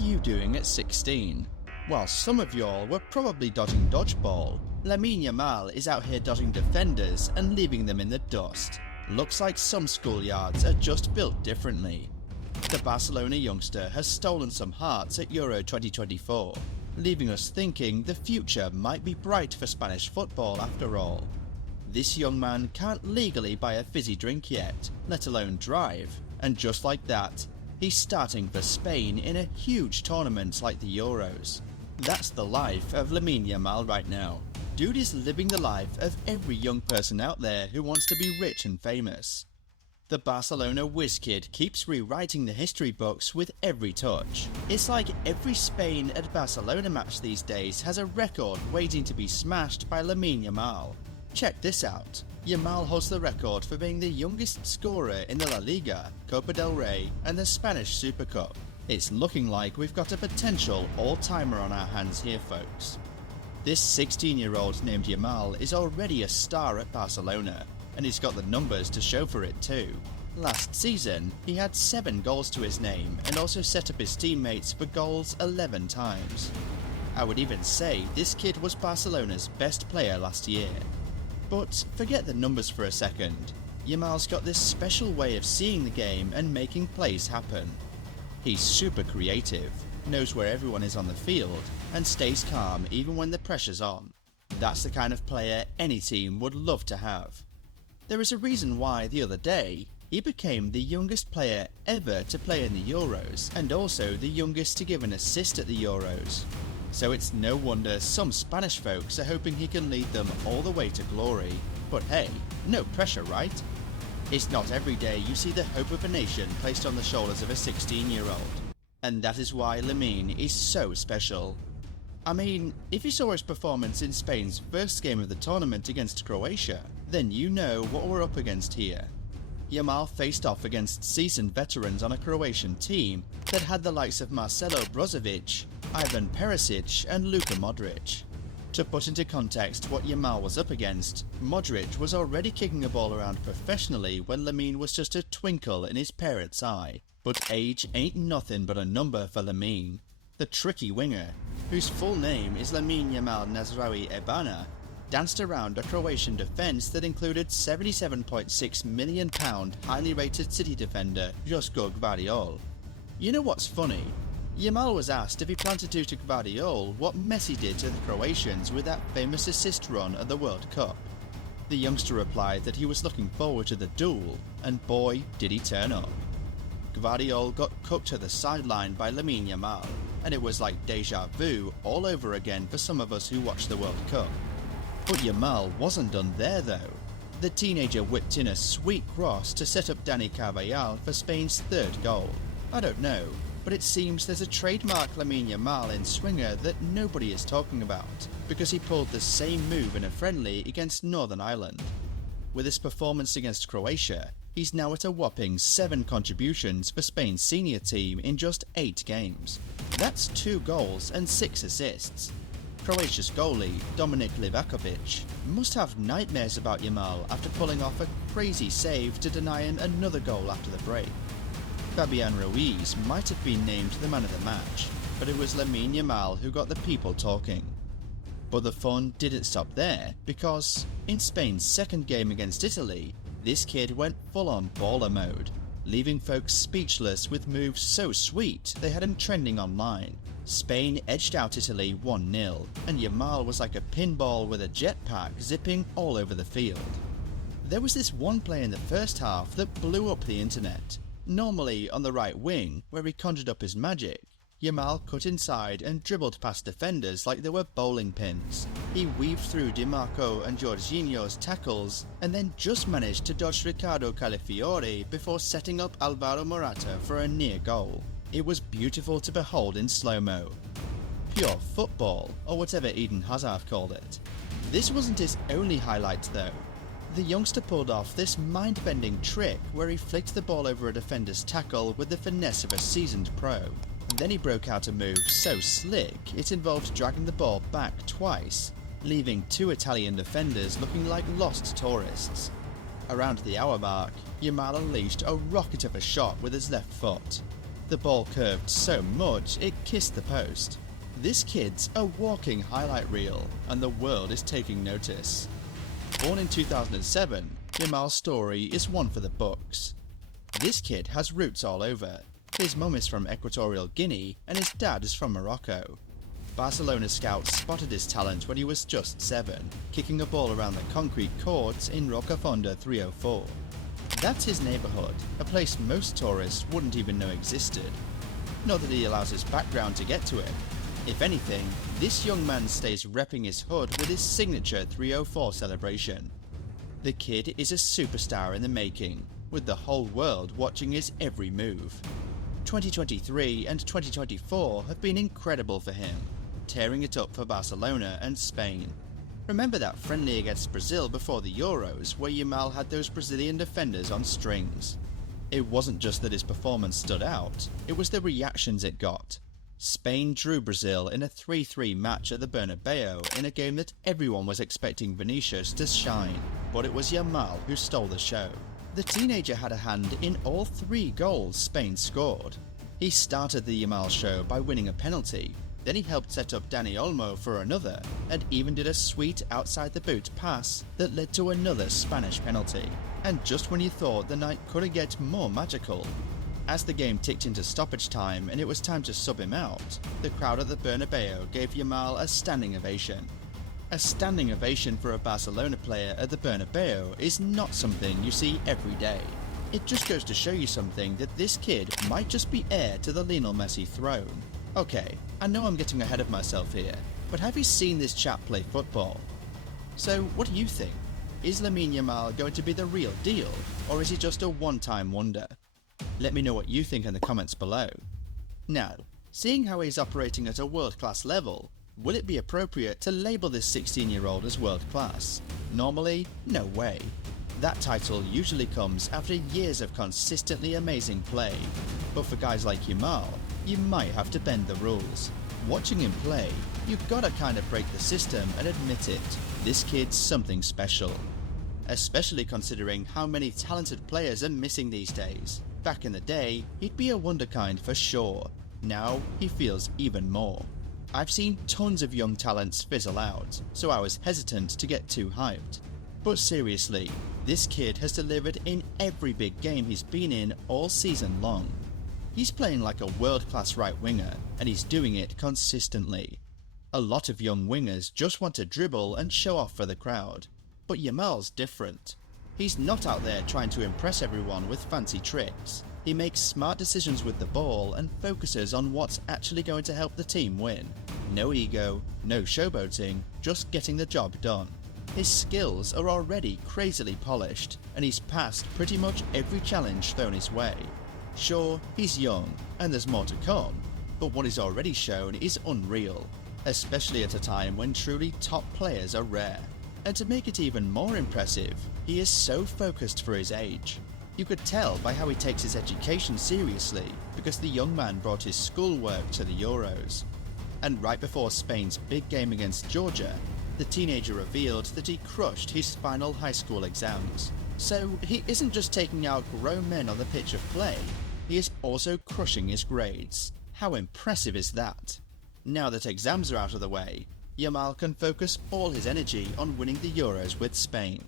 were you doing at 16? While some of y'all were probably dodging dodgeball, Lamine Yamal is out here dodging defenders and leaving them in the dust. Looks like some schoolyards are just built differently. The Barcelona youngster has stolen some hearts at Euro 2024, leaving us thinking the future might be bright for Spanish football after all. This young man can't legally buy a fizzy drink yet, let alone drive, and just like that, he's starting for Spain in a huge tournament like the Euros. That's the life of Lamine Yamal right now. Dude is living the life of every young person out there who wants to be rich and famous. The Barcelona whiz kid keeps rewriting the history books with every touch. It's like every Spain and Barcelona match these days has a record waiting to be smashed by Lamine Yamal. Check this out. Yamal holds the record for being the youngest scorer in the La Liga, Copa del Rey and the Spanish Super Cup. It's looking like we've got a potential all-timer on our hands here, folks. This 16-year-old named Yamal is already a star at Barcelona, and he's got the numbers to show for it too. Last season, he had 7 goals to his name and also set up his teammates for goals 11 times. I would even say this kid was Barcelona's best player last year. But forget the numbers for a second. Yamal's got this special way of seeing the game and making plays happen. He's super creative, knows where everyone is on the field, and stays calm even when the pressure's on. That's the kind of player any team would love to have. There is a reason why the other day, he became the youngest player ever to play in the Euros, and also the youngest to give an assist at the Euros. So it's no wonder some Spanish folks are hoping he can lead them all the way to glory. But hey, no pressure, right? It's not every day you see the hope of a nation placed on the shoulders of a 16-year-old. And that is why Lamine is so special. I mean, if you saw his performance in Spain's first game of the tournament against Croatia, then you know what we're up against here. Yamal faced off against seasoned veterans on a Croatian team that had the likes of Marcelo Brozovic, Ivan Perisic and Luka Modric. To put into context what Yamal was up against, Modric was already kicking a ball around professionally when Lamine was just a twinkle in his parents' eye. But age ain't nothing but a number for Lamine. The tricky winger, whose full name is Lamine Yamal Nazraoui Ebana, danced around a Croatian defence that included £77.6 million highly rated City defender Josko Gvardiol. You know what's funny? Yamal was asked if he planned to do to Gvardiol what Messi did to the Croatians with that famous assist run at the World Cup. The youngster replied that he was looking forward to the duel, and boy did he turn up. Gvardiol got cooked to the sideline by Lamine Yamal, and it was like deja vu all over again for some of us who watched the World Cup. But Yamal wasn't done there though. The teenager whipped in a sweet cross to set up Dani Carvajal for Spain's 3rd goal. I don't know, but it seems there's a trademark Lamine Yamal in swinger that nobody is talking about, because he pulled the same move in a friendly against Northern Ireland. With his performance against Croatia, he's now at a whopping 7 contributions for Spain's senior team in just 8 games. That's 2 goals and 6 assists. Croatia's goalie, Dominik Livakovic, must have nightmares about Yamal after pulling off a crazy save to deny him another goal after the break. Fabian Ruiz might have been named the man of the match, but it was Lamine Yamal who got the people talking. But the fun didn't stop there, because in Spain's 2nd game against Italy, this kid went full-on baller mode, leaving folks speechless with moves so sweet they had him trending online. Spain edged out Italy 1-0, and Yamal was like a pinball with a jetpack zipping all over the field. There was this one play in the first half that blew up the internet. Normally on the right wing, where he conjured up his magic, Yamal cut inside and dribbled past defenders like they were bowling pins. He weaved through Di Marco and Jorginho's tackles, and then just managed to dodge Riccardo Calafiori before setting up Alvaro Morata for a near goal. It was beautiful to behold in slow-mo. Pure football, or whatever Eden Hazard called it. This wasn't his only highlight though. The youngster pulled off this mind-bending trick where he flicked the ball over a defender's tackle with the finesse of a seasoned pro. Then he broke out a move so slick it involved dragging the ball back twice, leaving 2 Italian defenders looking like lost tourists. Around the hour mark, Yamal unleashed a rocket of a shot with his left foot. The ball curved so much it kissed the post. This kid's a walking highlight reel, and the world is taking notice. Born in 2007, Yamal's story is one for the books. This kid has roots all over. His mum is from Equatorial Guinea and his dad is from Morocco. Barcelona scouts spotted his talent when he was just 7, kicking a ball around the concrete courts in Rocafonda 304. That's his neighbourhood, a place most tourists wouldn't even know existed. Not that he allows his background to get to it. If anything, this young man stays repping his hood with his signature 304 celebration. The kid is a superstar in the making, with the whole world watching his every move. 2023 and 2024 have been incredible for him, tearing it up for Barcelona and Spain. Remember that friendly against Brazil before the Euros where Yamal had those Brazilian defenders on strings? It wasn't just that his performance stood out, it was the reactions it got. Spain drew Brazil in a 3-3 match at the Bernabeu in a game that everyone was expecting Vinicius to shine, but it was Yamal who stole the show. The teenager had a hand in all 3 goals Spain scored. He started the Yamal show by winning a penalty, then he helped set up Dani Olmo for another, and even did a sweet outside-the-boot pass that led to another Spanish penalty. And just when you thought the night couldn't get more magical. As the game ticked into stoppage time and it was time to sub him out, the crowd at the Bernabeu gave Yamal a standing ovation. A standing ovation for a Barcelona player at the Bernabeu is not something you see every day. It just goes to show you something that this kid might just be heir to the Lionel Messi throne. Okay, I know I'm getting ahead of myself here, but have you seen this chap play football? So what do you think? Is Lamine Yamal going to be the real deal, or is he just a one-time wonder? Let me know what you think in the comments below. Now, seeing how he's operating at a world-class level, will it be appropriate to label this 16-year-old as world-class? Normally, no way. That title usually comes after years of consistently amazing play, but for guys like Yamal, you might have to bend the rules. Watching him play, you've gotta kinda break the system and admit it, this kid's something special. Especially considering how many talented players are missing these days. Back in the day, he'd be a wonderkind for sure. Now, he feels even more. I've seen tons of young talents fizzle out, so I was hesitant to get too hyped. But seriously, this kid has delivered in every big game he's been in all season long. He's playing like a world-class right winger, and he's doing it consistently. A lot of young wingers just want to dribble and show off for the crowd, but Yamal's different. He's not out there trying to impress everyone with fancy tricks. He makes smart decisions with the ball and focuses on what's actually going to help the team win. No ego, no showboating, just getting the job done. His skills are already crazily polished, and he's passed pretty much every challenge thrown his way. Sure, he's young, and there's more to come, but what he's already shown is unreal, especially at a time when truly top players are rare. And to make it even more impressive, he is so focused for his age. You could tell by how he takes his education seriously, because the young man brought his schoolwork to the Euros. And right before Spain's big game against Georgia, the teenager revealed that he crushed his final high school exams. So he isn't just taking out grown men on the pitch of play, he is also crushing his grades. How impressive is that? Now that exams are out of the way, Yamal can focus all his energy on winning the Euros with Spain.